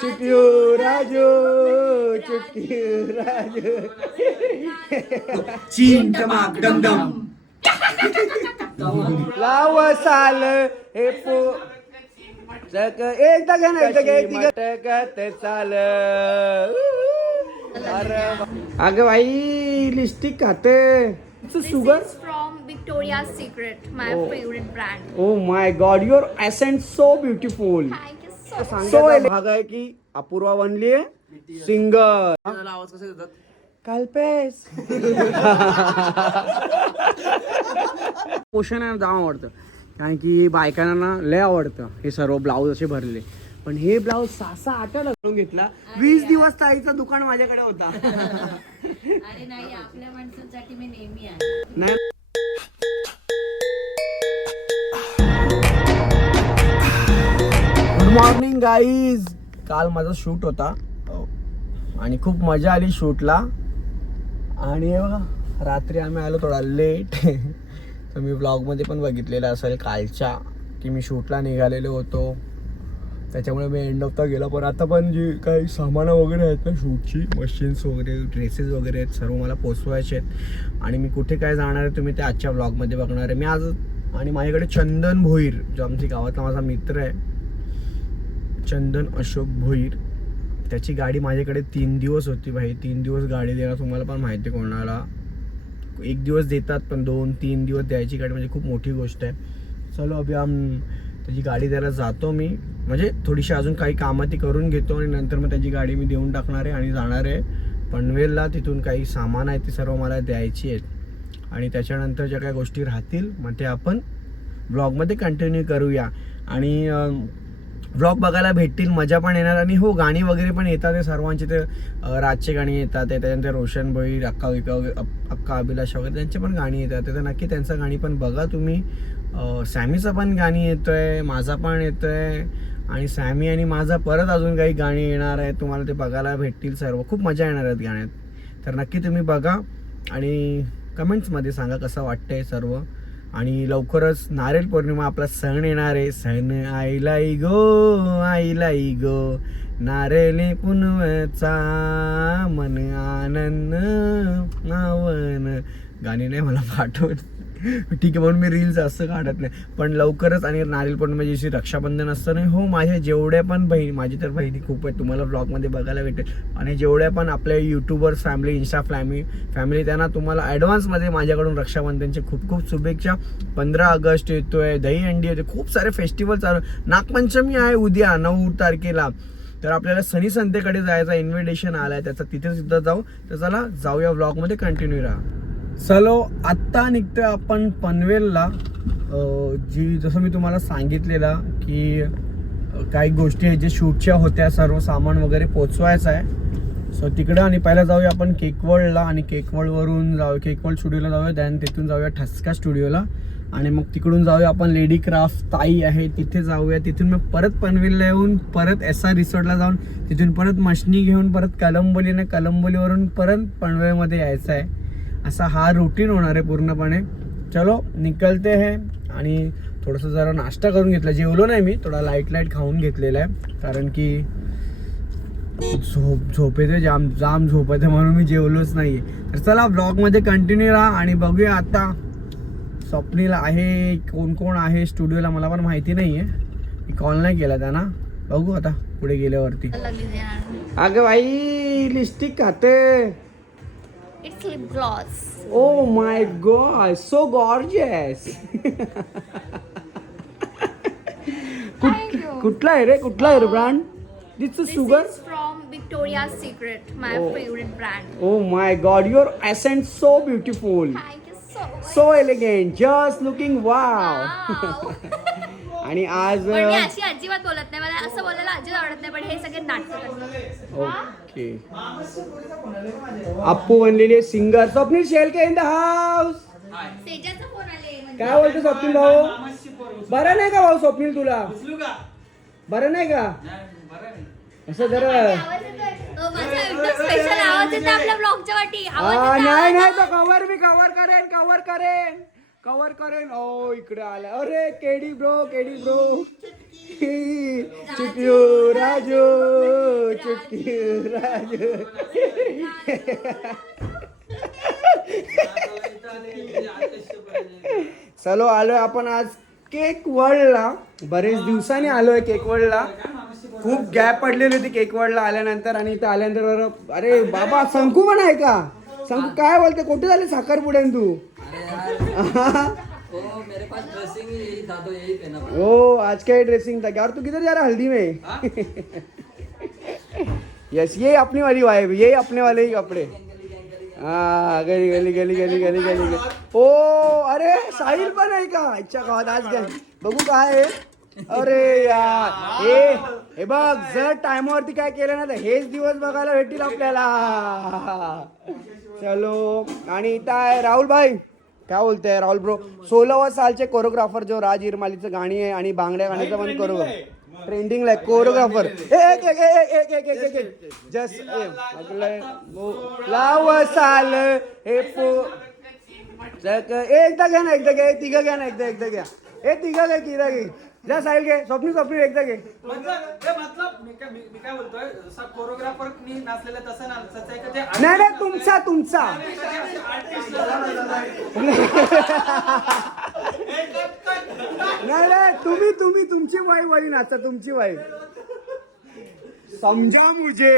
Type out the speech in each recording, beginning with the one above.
चुटकियो राजू चुटकियो राजू. चीन टमाक लाव साल हे पो जग एकदा घ्या ना एकदा घ्या एक तिघ टकत चाल. अरे अगं बाई लिस्टिक खाते. This sugar is from Victoria's Secret, my Oh. favorite brand. Oh my god your accent so beautiful so भाग आहे की अपूर्वा बनली सिंगर. आवाज कसे देतात? कालपेस पोषण आहे ना जाम आवडतं. कारण की बायकांना ना लय आवडतं हे सर्व ब्लाऊज असे भरलेले. पण हे ब्लाऊज सहा सहा आठवडा घालून घेतला. वीस दिवस ताईचं दुकान माझ्याकडे होता. अरे नाही आपल्या माणसांसाठी मी नेहमी आहे. नाही. गुड मॉर्निंग गाईज काल माझा शूट होता. आणि खूप मजा आली शूटला. आणि रात्री आम्ही आलो थोडा लेट तर मी ब्लॉगमध्ये पण बघितलेलं असेल कालच्या की मी शूटला निघालेलो होतो. त्याच्यामुळे मी एंड ऑफ तर गेलो पण आता पण जी काही सामानं वगैरे आहेत ना शूटची मशीन्स वगैरे ड्रेसेस वगैरे आहेत सर्व मला पोचवायचे आहेत. आणि मी कुठे काय जाणार आहे तुम्ही ते आजच्या ब्लॉगमध्ये बघणार आहे. मी आज आणि माझ्याकडे चंदन भोईर जो आमच्या गावातला माझा मित्र आहे चंदन अशोक भोईर. त्याची गाडी माझ्याकडे तीन दिवस होती भाई. तीन दिवस गाडी देणार तुम्हाला पण माहिती आहे कोणाला. एक दिवस देतात पण दोन तीन दिवस द्यायची गाडी म्हणजे खूप मोठी गोष्ट आहे. चलो अभि आम त्याची गाडी द्यायला जातो मी. म्हणजे थोडीशी अजून काही कामं ती करून घेतो आणि नंतर मग त्याची गाडी मी देऊन टाकणार आहे आणि जाणार आहे. पनवेलला तिथून काही सामान आहे ती सर्व मला द्यायची आहेत. आणि त्याच्यानंतर ज्या काही गोष्टी राहतील मग ते आपण ब्लॉगमध्ये कंटिन्यू करूया. आणि ब्लॉग बघायला भेटतील मजा पण येणार आणि हो गाणी वगैरे पण येतात ते सर्वांचे. ते रातचे राजचे गाणी येतात ते त्याच्यानंतर रोशन भोई अक्का विका अक्का अभिलाष वगैरे त्यांचे पण गाणी येतात. तर नक्की त्यांचं गाणी पण बघा तुम्ही. सॅमीचं पण गाणी येतोय माझा पण येतोय आणि सॅमी आणि माझा परत अजून काही गाणी येणार आहे तुम्हाला ते बघायला भेटतील सर्व. खूप मजा येणार आहेत गाण्यात. तर नक्की तुम्ही बघा आणि कमेंट्समध्ये सांगा कसं वाटतंय सर्व. आणि लवकरच नारळ पौर्णिमा आपला सण येणार आहे. सण आईलाई गो आईलाई गो. नारेली पुनवचा मन आनंद नावन गाणी नाही मला पाठवत. ठीक आहे म्हणून मी रील्स असं काढत नाही. पण लवकरच आणि नारळ पौर्णिमा म्हणजे दिवशी रक्षाबंधन असतं नाही हो माझ्या जेवढ्या पण बहीण माझी तर बहिणी खूप आहेत तुम्हाला ब्लॉगमध्ये बघायला भेटेल. आणि जेवढ्या पण आपल्या YouTubers family insta family family त्यांना तुम्हाला ॲडव्हान्समध्ये माझ्याकडून रक्षाबंधनचे खूप खूप शुभेच्छा. पंधरा ऑगस्ट येतोय दहीहंडी येते खूप सारे फेस्टिवल चालू नागपंचमी आहे उद्या नऊ तारखेला. तर आपल्याला सनी संतेकडे जायचा इन्व्हिटेशन आलाय त्याचा तिथे सुद्धा जाऊ. तर चला जाऊया व्लॉगमध्ये कंटिन्यू राहा. चलो आत्ता निघतोय आपण पनवेलला. जी जसं मी तुम्हाला सांगितलेलं की काही गोष्टी आहेत जे शूटच्या होत्या सर्व सामान वगैरे पोचवायचं आहे. सो तिकडं आणि पहिला जाऊया आपण केकवळला आणि केकवर्ल्डवरून जाऊ केकवळ स्टुडिओला जाऊया दॅन तिथून जाऊया ठसका स्टुडिओला. आणि मग तिकडून जाऊया आपण लेडी क्राफ्ट ताई आहे तिथे जाऊया. तिथून मग परत पनवेलला येऊन परत एस आर रिसॉर्टला जाऊन तिथून परत मशनी घेऊन परत कलंबोलीने कलंबोलीवरून परत पनवेलमध्ये यायचं आहे. असा हा रुटीन होणार आहे पूर्णपणे. चलो निकलते है आणि थोडंसं जरा नाश्ता करून घेतला. जेवलो नाही मी थोडा लाइट लाइट खाऊन घेतलेला आहे. कारण की झोप झोप येते जाम जाम झोप येते म्हणून मी जेवलोच नाही तर चला ब्लॉगमध्ये कंटिन्यू राहा आणि बघूया आता स्वप्नील आहे कोण कोण आहे स्टुडिओला मला पण माहिती नाही आहे मी कॉल नाही केला त्यांना. बघू आता पुढे गेल्यावरती. अगं बाई लिस्टिक खाते. It's lip gloss. Oh my God so gorgeous Thank you. कुठला आहे रे कुठला आहे रे brand this This sugar is from Victoria's Secret, my Oh. favorite brand. Oh my God your accent so beautiful Thank you so much. So elegant just looking wow Wow. आणि आज पण मी अशी अजिबात बोलत नाही. मला असं बोलायला अजिबात आवडत नाही पण हे सगळे नाटक ओके. अप्पू बनलेली आहे singer. Swapnil Shelke in the house सेजाचा phone आले म्हणजे. काय बोलतो स्वप्नील भाऊ? बरं नाही का भाऊ स्वप्नील तुला? बरं नाही का? असं जरा आवाज येतोय? अ, माझा एकदम स्पेशल आवाज येतो आपल्या ब्लॉगच्या वाटी. आवाज हा, नाही नाही तो कव्हर मी कव्हर करेन कव्हर करेन. कव्हर करेन. ओ इकडे आला. अरे केडी ब्रो केडी ब्रो. चुटियो राजो चुटियो राजो चलो आलोय आपण आज केक वर्ल्डला बरेच दिवसांनी आलोय केक वर्ल्डला खूप गॅप पडलेली होती केक वर्ल्डला आल्यानंतर आणि इथं आल्यानंतर अरे बाबा शंकू पण आहे का? शंकू काय बोलते? कुठे झाले साखरपुड्यान तू? मेरे पास ड्रेसिंग ही यही था तो यही पहना पड़ा ओ आज क्या ड्रेसिंग था यार तू किधर जा रहा है हल्दी में? यस ये अपनी वाली वाइब ये अपने वाले ही कपड़े। हाँ गली गली गली गली गली गली गली। ओ अरे साहिल पण आहे का अच्छा गावात आज काय बघू काय अरे यार हे हे बघ जर टायमावरती काय केलं ना तर हेच दिवस बघायला भेटतील आपल्याला. चलो आणि इथं आहे राहुल भाई. काय बोलते राहुल ब्रो? सोलह सालचे कोरिओग्राफर जो राज इरमालीचं गाणी आहे आणि बांगड्या गाण्याचं पण करू. ट्रेंडिंग लाईक कोरिओग्राफर एक एक एक एक एक एक लाव साल हे एकदा घ्या ना एकदा घ्या तिघं घ्या ना एकदा एकदा घ्या. ए तिघं घ्या तिघा घे. जा साहिल घे. स्वप्नी स्वप्नी एकदा घे. मी काय मी मी काय बोलतोय? जसा कोरिओग्राफर मी नाचलेला तसं नाचायचं आहे का ते नाही नाही तुमचा तुमचा. नाही नाही तुम्ही तुम्ही तुमची वाई वाई नाचा तुमची वाई. समजा मुझे.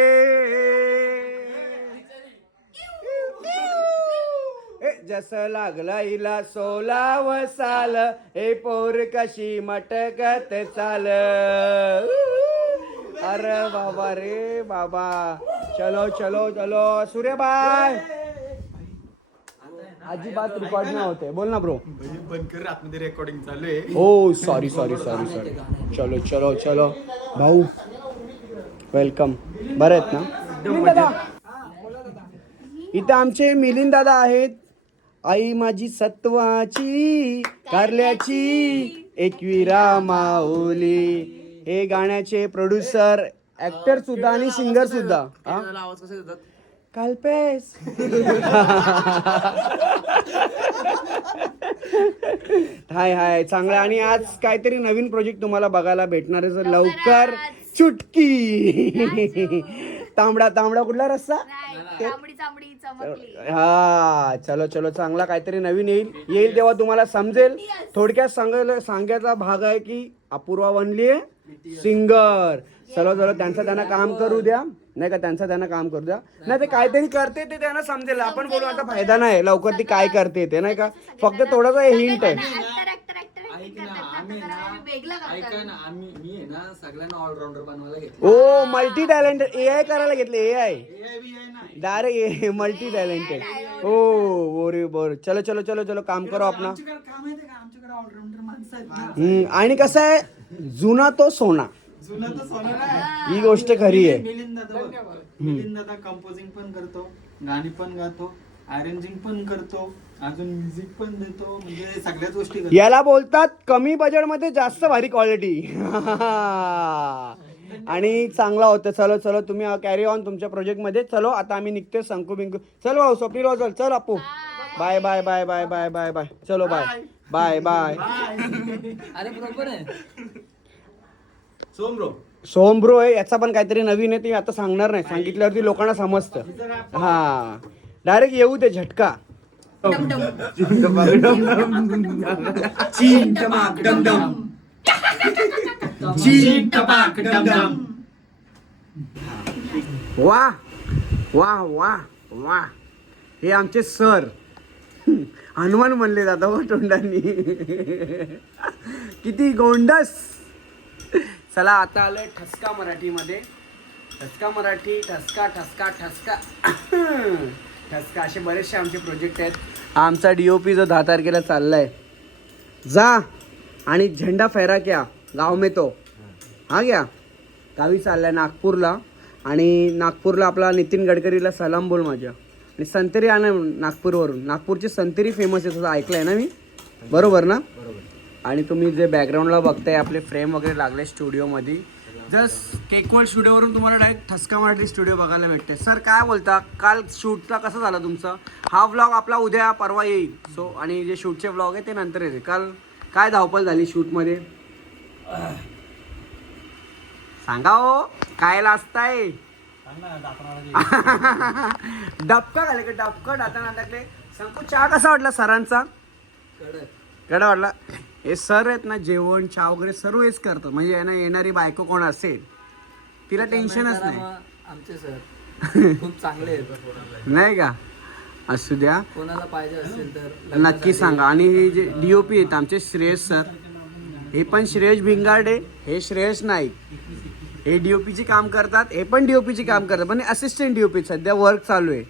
ए, जसं लागला हिला सोलाव साल हे पोर कशी मटकत चाल. अरे बाबा रे बाबा. चलो चलो चलो. सूर्यबाय अजिबात रेकॉर्ड नाही होते बोल ना ब्रो बंद कर आतमध्ये रेकॉर्डिंग चालू आहे. हो सॉरी सॉरी सॉरी सॉरी चलो चलो चलो. भाऊ वेलकम बरं आहेत ना? इथं आमचे मिलिंद दादा आहेत. आई माझी सत्वाची कारल्याची एकविरा माऊली हे गाण्याचे प्रोड्युसर ऍक्टर सुद्धा आणि सिंगर सुद्धा. हा? आवाज कसे देतात कालपेस हाय हाय. चांगलं. आणि आज काहीतरी नवीन प्रोजेक्ट तुम्हाला बघायला भेटणार आहे. लवकर चुटकी. तांबडा तांबडा. कुठला चमकली. हा चलो चलो. चांगला काहीतरी नवीन येईल. येईल तेव्हा तुम्हाला समजेल. थोडक्यात सांगायला सांगायचा भाग आहे की अपूर्वा बनली आहे. सिंगर. सर्व सर्व त्यांचं त्यांना काम करू द्या. नाही का त्यांचं त्यांना काम करू द्या. नाही ते काहीतरी करते ते त्यांना समजेल. आपण बोलू आता फायदा नाही. लवकर ती काय करते ते नाही का? फक्त थोडंसं हिंट आहे. ऐक ना आम्ही ना वेगळं काम ऐका करतो. ना आम्ही मी आहे ना सगळ्यांना ऑलराऊंडर बनवायला घेतलं. Oh multi talented A I करायला घेतले A I direct multi talented oh bore bore. चलो चलो चलो चलो काम करो आपला. आमच्याकडे काय माहितीये का? आमच्याकडे ऑलराऊंडर माणसं आहेत ना. हम्म, आणि कसं आहे? जुना तो सोना. जुना तर सोनं नाही ही. गोष्ट खरी आहे. मिलिंद दादा बघ. मिलिंद दादा कंपोजिंग पण करतो गाणी पण गातो अरेंजिंग पण करतो. अजून म्युझिक पण देतो म्हणजे सगळ्याच गोष्टी करतो. याला बोलतात कमी बजेटमध्ये जास्त भारी क्वालिटी आणि चांगला होतं. चलो चलो तुम्ही कॅरी ऑन तुमच्या प्रोजेक्टमध्ये. चलो आता आम्ही निघतोय संकू बिंकू. चल भाऊ स्वप्नील भाऊ, चल चल Appu bye bye bye bye bye bye bye चलो बाय बाय बाय अरे बरोबर आहे. सोम ब्रो. सोहम ब्रो आहे. याचा पण काहीतरी नवीन आहे ते आता सांगणार नाही. सांगितल्यावरती लोकांना समजतं. हा. डायरेक्ट येऊ ते झटका. चीन चीन टपाक वा वा वा वा. हे आमचे सर. हनुमान म्हणले जाता हो तोंडांनी. किती गोंडस. चला आता आलोय ठसका मराठीमध्ये. ठसका मराठी ठसका ठसका ठसका. ठसका असे बरेचसे आमचे प्रोजेक्ट आहेत. आमचा डी ओ पी जो दहा तारखेला चाललाय. जा आणि झेंडा फहरा क्या गाव में तो. हा घ्या गावी चाललाय नागपूरला. आणि नागपूरला आपला नितीन गडकरीला सलाम बोल माझ्या. आणि संतरी आणा नागपूरवरून. नागपूरची संतरी फेमस आहे तुझं ऐकलंय ना मी? बरोबर ना? आणि तुम्ही जे बॅकग्राऊंडला बघताय आपले फ्रेम वगैरे लागले स्टुडिओमध्ये जस्ट केकवर्ड स्टुडिओवरून तुम्हाला डायरेक्ट ठसका मराठी स्टुडिओ बघायला भेटते. सर काय बोलता? काल शूटला कसं झाला तुमचा? हा व्लॉग आपला उद्या परवा येईल. सो आणि जे शूटचे व्लॉग आहे ते नंतर येते काल काय धावपळ झाली शूटमध्ये? सांगा हो काय लाजताय? डबका घाले का डबका डाताना टाकले सांगतो चहा कसा वाटला सरांचा? कडक. कडा वाटला. हे सर आहेत ना जेवण चहा वगैरे सर्व हेच करतात. म्हणजे यांना येणारी बायको कोण असेल तिला टेन्शनच नाही. आमचे सर खूप चांगले आहेत नाही का? असू द्या. कोणाला पाहिजे असेल तर नक्की सांगा. आणि हे जे डीओपी आहेत आमचे श्रेयस सर हे पण श्रेयस भिंगाडे हे श्रेयस नाईक. हे डीओपीची काम करतात हे पण डीओपीची काम करतात. पण असिस्टंट डीओपी सध्या वर्क चालू आहे.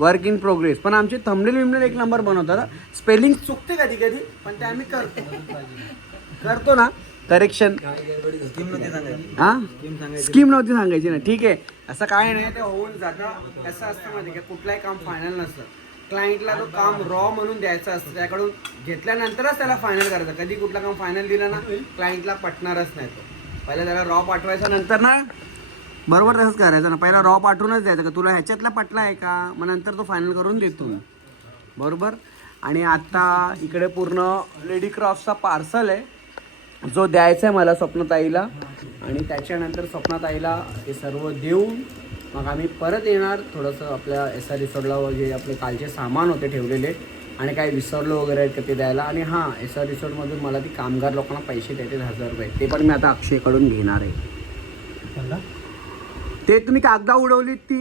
वर्क इन प्रोग्रेस पण आमचे थंबनेल विमनेल एक नंबर बनवतात स्पेलिंग चुकते कधी कधी पण ते आम्ही करतो करतो ना. करेक्शन हा? स्कीम नव्हती सांगायची ना. ठीक आहे. असं काय नाही ते होऊन जातं. कसं असतं माहिती का? कुठलाही काम फायनल नसतं. क्लायंटला तो काम रॉ म्हणून द्यायचं असतं. त्याकडून घेतल्यानंतरच त्याला फायनल करायचं. कधी कुठलं काम फायनल दिलं ना क्लायंटला पटणारच नाही तो. पहिला त्याला रॉ पाठवायचा नंतर ना बरोबर तसंच करायचं ना. पहिला रॉ पाठवूनच द्यायचं का? तुला ह्याच्यातला पटला आहे का? मग नंतर तो फायनल करून देतो बरोबर? आणि आत्ता इकडे पूर्ण लेडी क्रॉफ्टचा पार्सल आहे. जो द्यायचा आहे मला स्वप्नताईला. आणि त्याच्यानंतर स्वप्नताईला हे सर्व देऊन मग आम्ही परत येणार. थोडंसं आपल्या एस आर रिसॉर्टला वगैरे आपले कालचे सामान होते ठेवलेले. आणि काही विसरलो वगैरे आहेत का ते द्यायला. आणि हां एस आर रिसॉर्टमधून मला ती कामगार लोकांना पैसे द्यायचे हजार रुपये. ते पण मी आता अक्षयकडून घेणार आहे. ते तुम्ही कागदा उडवलीत ती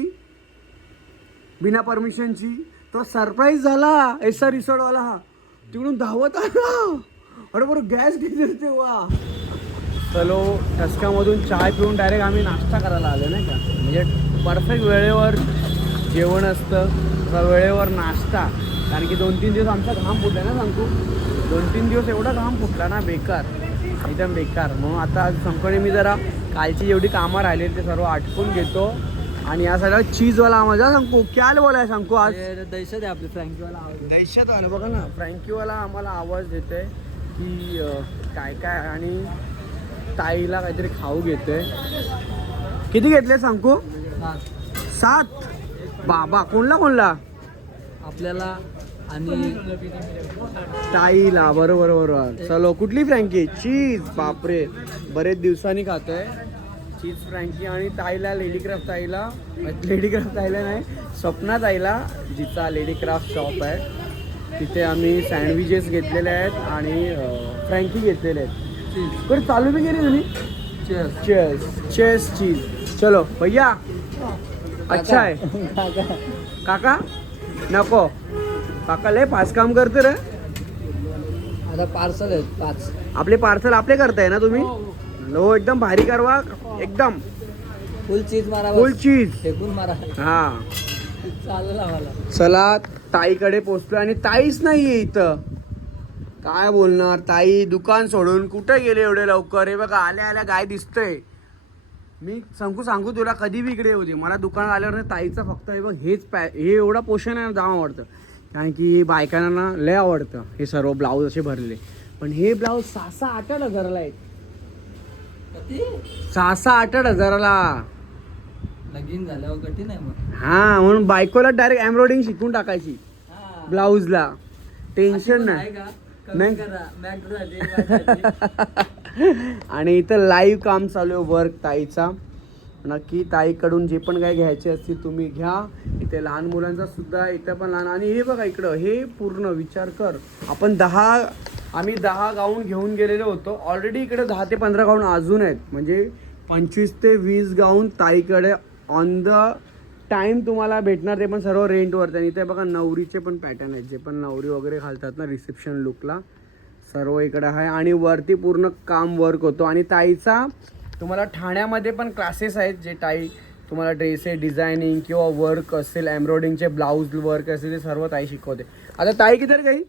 बिना परमिशनची. तो सरप्राईज झाला एस आर रिसॉर्टवाला. हा तिकडून धावत आला. अरे बरं गॅस घेतली तेव्हा. चलो टसकामधून चाय पिऊन डायरेक्ट आम्ही नाश्ता करायला आलो नाही का? म्हणजे परफेक्ट वेळेवर जेवण असतं तसा वेळेवर नाश्ता. कारण की दोन तीन दिवस आमचा घाम फुटला ना सांगतो दोन तीन दिवस एवढा घाम फुटला ना बेकार. एकदम बेकार. म्हणून आता आज संपणे मी जरा कालची जेवढी कामं राहिली ते सर्व आटपून घेतो. आणि या सगळ्या चीजवाला मजा सांगतो क्या बोलाय सांगतो आज? दहशत आहे आपली फ्रँकीवाला आवाज दहशत आलं बघा ना फ्रँकीवाला आम्हाला आवाज देते की काय काय आणि ताईला काहीतरी खाऊ घेते किती घेतले सांगू सात? बाबा कोणला कोणला? आपल्याला आणि ताईला बरोबर बरोबर. चलो कुठली फ्रँकी? चीज बापरे. बरेच दिवसांनी खातोय. चीज फ्रँकी आणि ताईला लेडी क्राफ्ट ताईला. लेडी क्राफ्ट ताईला नाही स्वप्ना ताईला जिचा लेडी क्राफ्ट शॉप आहे. तिथे आम्ही सँडविचेस घेतलेले आहेत आणि फ्रँकी घेतलेले आहेत. बरं चालू बी केली तुम्ही? Cheers. चेस चेस चीज. चलो भैया. अच्छा आहे. काका नको. काका लय पाच काम करते रे. आता पार्सल आहेत पाच. आपले पार्सल आपले करताय ना तुम्ही? हो एकदम भारी करवा एकदम. फुल चीज मारा फुल चीज फेकून मारा. हा. चालेल आम्हाला चला ताईकडे पोचलो आणि ताईच नाहीये इथं. काय बोलणार ताई दुकान सोडून कुठे गेले एवढे लवकर? हे बघा आल्या आल्या गाय दिसतंय. मी सांगू सांगू तुला कधी बी इकडे होती मला दुकानात आल्यावर ताईचं फक्त हे बघ हेच पॅ हे एवढं पोषण आहे जाम आवडतं. कारण की बायकांना ना लय आवडतं हे सर्व ब्लाऊज असे भरलेले. पण हे ब्लाऊज सहा सहा आठ आठ हजाराला आहेत. सहा सहा आठ आठ हजाराला. लगीन झाल्यावर कठीण आहे मग. हा म्हणून बायकोला डायरेक्ट एम्ब्रॉयडिंग शिकून टाकायची. हा. ब्लाऊजला. टेन्शन नाही. नाही. आणि इथं लाईव्ह काम चालू आहे वर्क ताईचा. नक्की ताईकडून जे पण काही घ्यायचे असतील तुम्ही घ्या. इथे लहान मुलांचा सुद्धा इथं पण लहान आणि हे बघा इकडं हे पूर्ण विचार कर. आपण दहा आम्ही दहा गाऊन घेऊन गेलेलो होतो. ऑलरेडी इकडे दहा ते पंधरा गाऊन अजून आहेत. म्हणजे पंचवीस ते वीस गाऊन ताईकडे ऑन द टाईम तुम्हाला भेटणार ते पण सर्व रेंटवर आणि इथे बघा नवरीचे पण पॅटर्न आहेत. जे पण नवरी वगैरे घालतात ना रिसेप्शन लुकला सर्व इकडं आहे. आणि वरती पूर्ण काम वर्क होतो. आणि ताईचा तुम्हाला ठाण्यामध्ये पण क्लासेस आहेत जे ताई तुम्हाला ड्रेस आहे डिझायनिंग किंवा वर्क असेल एम्ब्रॉयडिंगचे ब्लाऊज वर्क असेल ते सर्व ताई शिकवते. आता ताई किधर गई?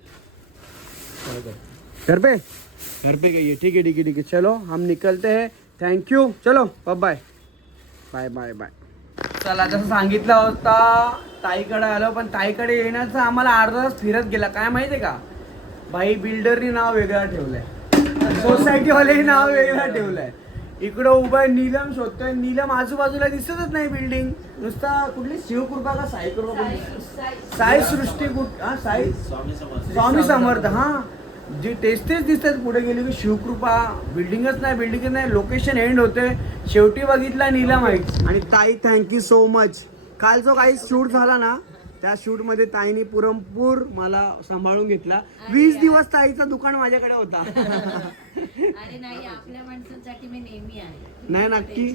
घर पे? घर पे गई है ठीक है ठीक है ठीक है। चलो हम निकलते हैं। थैंक यू चलो बाय बाय बाय बाय चला जसं सांगितलं होता ताईकडे आलो पण ताईकडे येण्याचं आम्हाला अर्धा तास फिरत गेला. काय माहितीये का? भाई बिल्डरनी नाव वेगळं ठेवलंय. सोसायटीवालेही नाव वेगळं ठेवलंय. इकडं उभा आहे नीलम शोधतोय. नीलम आजूबाजूला दिसतच नाही बिल्डिंग नुसता कुठली शिवकृपा का साई कृपा? साई सृष्टी कुठ हा साई स्वामी समर्थ. हा. जी तेच तेच दिसतात पुढे गेली की शिवकृपा. बिल्डिंगच नाही बिल्डिंगच नाही. लोकेशन एंड होते. शेवटी बघितला नीलम आहे. आणि ताई थँक्यू सो मच काल जो काही शूट झाला ना त्या शूटमध्ये ताईने पुरमपूर मला सांभाळून घेतला. वीस दिवस ताईचं दुकान माझ्याकडे होता. अरे नाही आपल्या माणसांसाठी मी नेहमी आहे. नाही नक्की.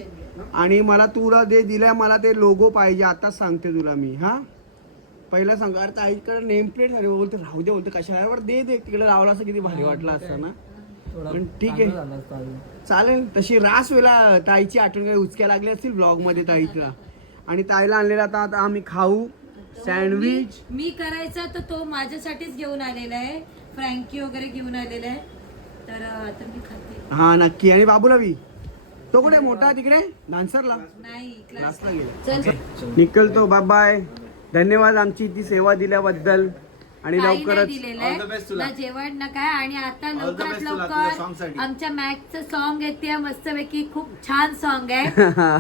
आणि मला तुला जे दिलंय मला ते लोगो पाहिजे. आताच सांगते तुला मी हा? पहिला सांग अरे ताईकडे नेम प्लेट झाली बोलते. राहू दे बोलते. कशाला बरं दे दे. तिकडे लावला असं किती भारी वाटलं असतं ना? पण ठीक आहे. चालेल. तशी रास वेळा ताईची आठवण काही उचक्या लागली असतील ब्लॉगमध्ये ताईला. आणि ताईला आणलेला आता आता आम्ही खाऊ. सँडविच मी- मी करायचा तर तो माझ्यासाठीच घेऊन आलेला आहे. फ्रँकी वगैरे घेऊन आलेला आहे. तर अं, आता मी खाते. हा नक्की. आणि बाबूला बी तो कुठे? मोठा आहे तिकडे? डान्सरला नाही क्लासला गेला. चल. निकलतो. बाय बाय धन्यवाद आमची ती सेवा दिल्याबद्दल. आणि काही नाही लवकरच दिलेलं आहे. ना जेवण ना काय आणि आता लवकरात लवकर आमच्या मॅथचं सॉन्ग येते. मस्तपैकी खूप छान सॉन्ग आहे.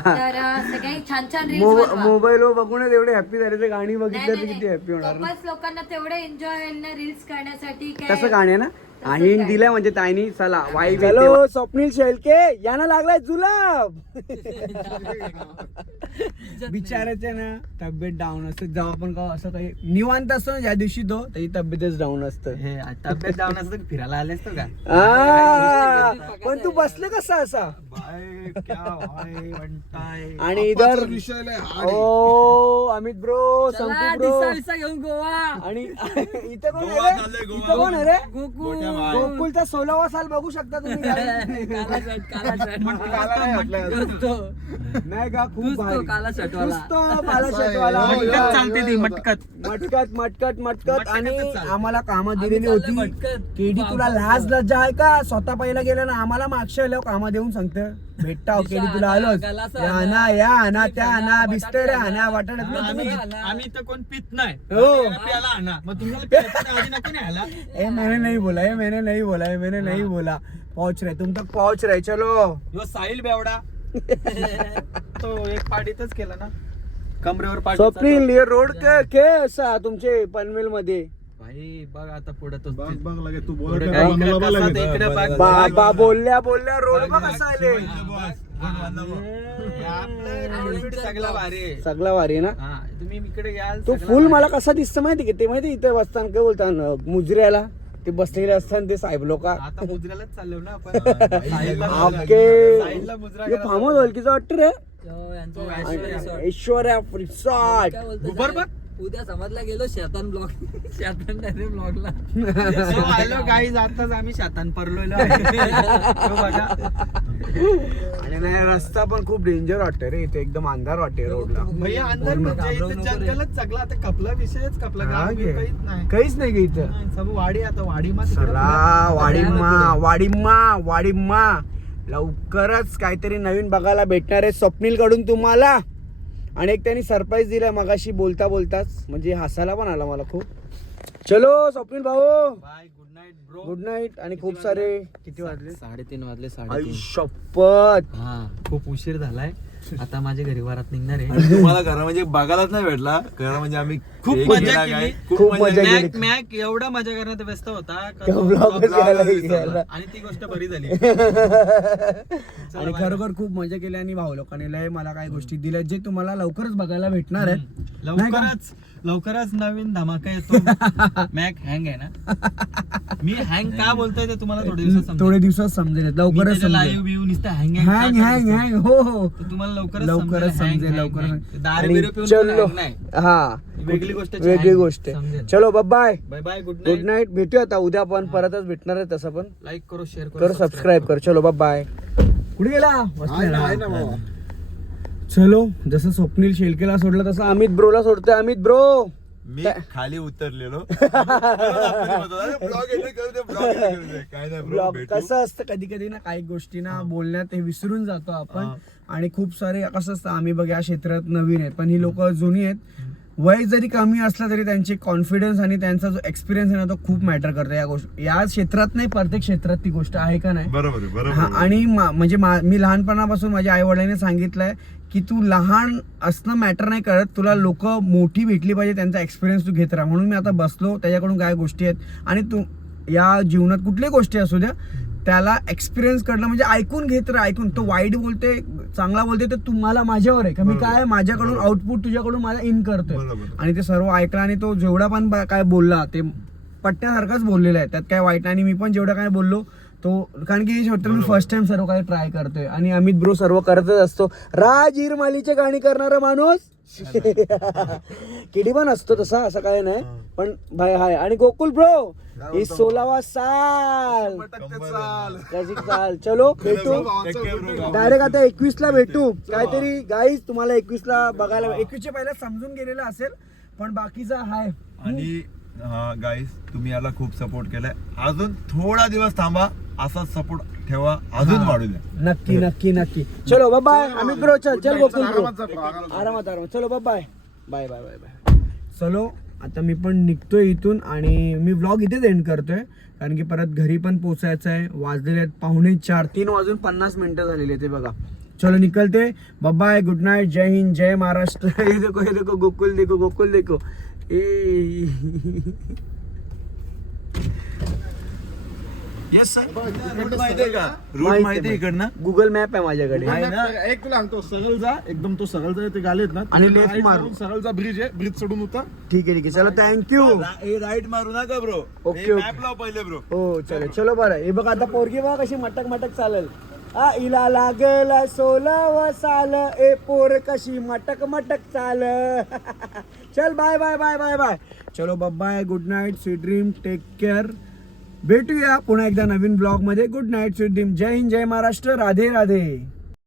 तर अं, सगळे छान छान रील्स मोबाईलवर बघूनच एवढे हॅपी झाले ते गाणी बघितलं तर किती हॅपी होणार. ना खूपच लोकांना तेवढे एन्जॉय होईल ना रील्स करण्यासाठी कसं काय गाणे ना? आणि दिलंय म्हणजे ताईनी चला वाई हॅलो स्वप्नील शेळके यानं लागलाय जुलाब. बिचाराचे ना तब्येत डाऊन असते. जेव्हा आपण का असं काही निवांत असतो ना ज्या दिवशी तो त्याची तब्येतच डाऊन असतं. हे तब्येत डाऊन असतं फिरायला आले असतो का? आ, पण तू बसले कसा असा? आणि इधर ओ अमित ब्रो संकू ब्रो घेऊन गोवा. आणि इथे कोण आहे रे? इथे कोण आहे रे? गोकुलचा सोळावा साल बघू शकता तुम्ही. नाही का खूप भारी. काला शर्टवाला. नुसतो काला शर्टवाला. मटकत चालते ती, मटकत. मटकत मटकत मटकत आणि. आम्हाला कामं दिलेली होती. केडी तुला लाज लज्जा आहे का? स्वतः पहिला गेलं ना आम्हाला मागच्या वेळेला कामं देऊन सांगतं. भेटता केडी तुला आलोच. गालाचा या आणा. या आणा त्या आणा बिस्तर आणा वाटत आम्ही आम्ही तर कोण पित नाही. हो. प्याला आणा. मग तुम्हाला प्यायचं आधी नको नाही आला ए मैंने नहीं बोला ए मैंने नहीं बोला ए मैंने नहीं बोला. पहुंच रहे तुम तक पहुंच रहे चलो साहिल बेवडा. तो एक पार्टीतच केला ना. कमरेवर पार्टी स्वप्नील ये रोड के के असा तुमचे पनवेल मध्ये भाई बघ आता पुढे तो बघ बघ लगे तू पुढे बोलत काय बंगला बघ कसा लगे. ते इकडे बघ. बाबा बोलल्या बोलल्या रोड बघ कसा आले सगळा भारी आहे. सगळा वारी ना? हा तुम्ही इकडे याल तो सगळा फुल भारी. मला कसा दिसतं माहिती का? ते माहिती इथे बसताना काय बोलतात मुजऱ्याला? ते बसलेले असतात ते साहेब लोक आता मुजऱ्यालाच चाललो ना आपण. साहिलला आपके साहिलला मुजरा हे फार्म हाऊस ओळखीचं वाटतं रे. तो यांचं ऐश्वर्या रिसॉर्ट काय बोलतो गुबर बघ. उद्या समजला गेलो शेतान ब्लॉग शेतान डायरेक्ट ब्लॉगला हॅलो गाई जाताच आम्ही शातान परलोय बघा. आणि नाही रस्ता पण खूप डेंजर वाटतं रे इथे. एकदम अंधार वाटते रोडला भैया अंदर म्हणजे इथं घाबरवू नको रे. जंगलच आता कपला विषयच कपला हा गाव गे. काहीच नाही. काहीच नाही का इथं? नाही, सब वाडी आता वाडी चला वाडिम्मा वाडिम्मा वाडिम्मा लवकरच काहीतरी नवीन बघायला भेटणार आहे स्वप्नील कडून तुम्हाला. आणि एक त्यांनी सरप्राईज दिला मगाशी बोलता बोलताच. म्हणजे हसायला पण आला मला खूप. चलो स्वप्नील भाऊ. Bye good night bro good night आणि खूप सारे किती वाजले? साडेतीन वाजले साडेतीन. शपथ. हा खूप उशीर झालाय. आता माझ्या घरी वरात निघणार आहे तुम्हाला घरा म्हणजे बघायलाच नाही भेटला घरा म्हणजे आम्ही खूप मजा केली. काय, खूप मजा केली. मॅक मॅक एवढा मजा करण्यात व्यस्त होता का का तो vlog च vlog घ्यायला विसरला. गेला. आणि ती गोष्ट बरी झाली आणि खरोखर खूप मजा केली आणि भाऊ लोकांनी लय मला काही गोष्टी दिल्या जे तुम्हाला लवकरच बघायला भेटणार आहेत नाही का? लवकरच लवकरच नवीन धमाका येतो. मॅक हँग आहे ना? मी हँग का बोलतोय ते तुम्हाला थोडे दिवसात थोडे दिवसात समजेल लवकरच समजेल. लाईव्ह नुसतं हँग हँग हँग हँग हो हो. तुम्हाला लवकरच लवकरच समजेल, चलो. नाही. हा. वेगळी गोष्ट आहे, वेगळी. गोष्ट. चलो bye bye bye good good night night भेटूया आता. उद्या आपण परतच भेटणार आहे तसं पण. लाईक करो शेअर कर सबस्क्राईब कर. चलो बाय कुठे गेला बसलाय ना. आहे ना बाबा. चलो जसं स्वप्नील शेळकेला सोडलं तसं अमित ब्रोला सोडतोय. अमित ब्रो! मी खाली उतरलेलो. कसं असतं कधी कधी ना काही गोष्टी ना बोलण्यात हे विसरून जातो आपण. आणि खूप सारे कसं असतं आम्ही बघ या क्षेत्रात नवीन आहेत. पण ही लोक जुनी आहेत. वय जरी कमी असलं तरी त्यांचे कॉन्फिडन्स आणि त्यांचा जो एक्सपिरियन्स आहे ना तो खूप मॅटर करतो या गोष्टी या क्षेत्रात नाही प्रत्येक क्षेत्रात ती गोष्ट आहे का नाही? बरोबर बरोबर हा. आणि मा- म्हणजे मा- मी लहानपणापासून माझ्या आई वडिलांनी सांगितलंय की तू लहान असणं मॅटर नाही करत तुला लोक मोठी भेटली पाहिजे त्यांचा एक्सपिरियन्स तू घेत राहा. म्हणून मी आता बसलो त्याच्याकडून काय गोष्टी आहेत? आणि तू या जीवनात कुठल्याही गोष्टी असू द्या त्याला एक्सपिरियन्स करणं म्हणजे ऐकून घेत राहा ऐकून. तो वाईट बोलते चांगला बोलते तर तुम्हाला माझ्यावर आहे. का मी काय माझ्याकडून आउटपुट तुझ्याकडून माझा इन करतोय. आणि ते सर्व ऐकलं आणि तो जेवढा पण काय बोलला ते पटण्यासारखाच बोललेला आहे. त्यात काय वाईट आणि मी पण जेवढं काय बोललो तो कारण की शेवटी मी फर्स्ट टाइम सर्व काही ट्राय करतोय. आणि अमित ब्रो सर्व करतच असतो. राज हिरमालीचे गाणी करणारा माणूस? किडी पण असतो तसा असं काय नाही. पण भाई हाय. आणि गोकुल ब्रो ही सोलावा साल. कशी चाल चलो भेटू. डायरेक्ट आता एकवीस ला भेटू काहीतरी गाईज तुम्हाला एकवीस ला बघायला एकवीसच्या पहिला समजून गेलेलं असेल पण बाकीचा हाय. आणि हा गाईस तुम्ही याला खूप सपोर्ट केलाय. अजून थोडा दिवस थांबा असाच सपोर्ट ठेवा. अजून वाढू द्या. नक्की नक्की नक्की. चलो बाय बाय अमित ब्रो चल चल गोकुल ब्रो आरामात आरामात चलो bye bye bye bye bye bye चलो आता मी पण निघतोय इथून आणि मी व्लॉग इथेच एंड करतोय. कारण की परत घरी पण पोचायचं आहे. वाजलेले आहेत पाहुणे चार तीन वाजून पन्नास मिनिटं झालेली ते बघा. चलो निकलते. बाय गुड नाईट जय हिंद जय महाराष्ट्र हे देखो हे देखो गोकुल देखो गोकुल देखो. ए येस सर रूट माहितीये का? रूट माहितीये इकडनं. गुगल मॅप आहे माझ्याकडे. आहे ना? एक तुला सांगतो सरळ जा. एकदम तो सरळ जा ते गालेत ना. आणि left right मारू. जाऊन सरळ जा ब्रिज आहे. ब्रिज सोडून उतर. ठीक आहे ठीक आहे. चलो थँक्यू राईट मारू नका ब्रो ओके, ओके. मॅप लाव पहिले ब्रो हो चलो. चलो बरं. हे बघ आता पोरगी बघा कशी मटक मटक चालेल. आईला लागला लागल सोलव साल ए पोर कशी मटक मटक चाल. चल bye bye bye bye bye चलो bye good night sweet dream take care भेटूया पुन्हा एकदा नवीन ब्लॉगमध्ये. गुड नाईट स्वीट ड्रीम जय हिंद जय महाराष्ट्र. राधे राधे.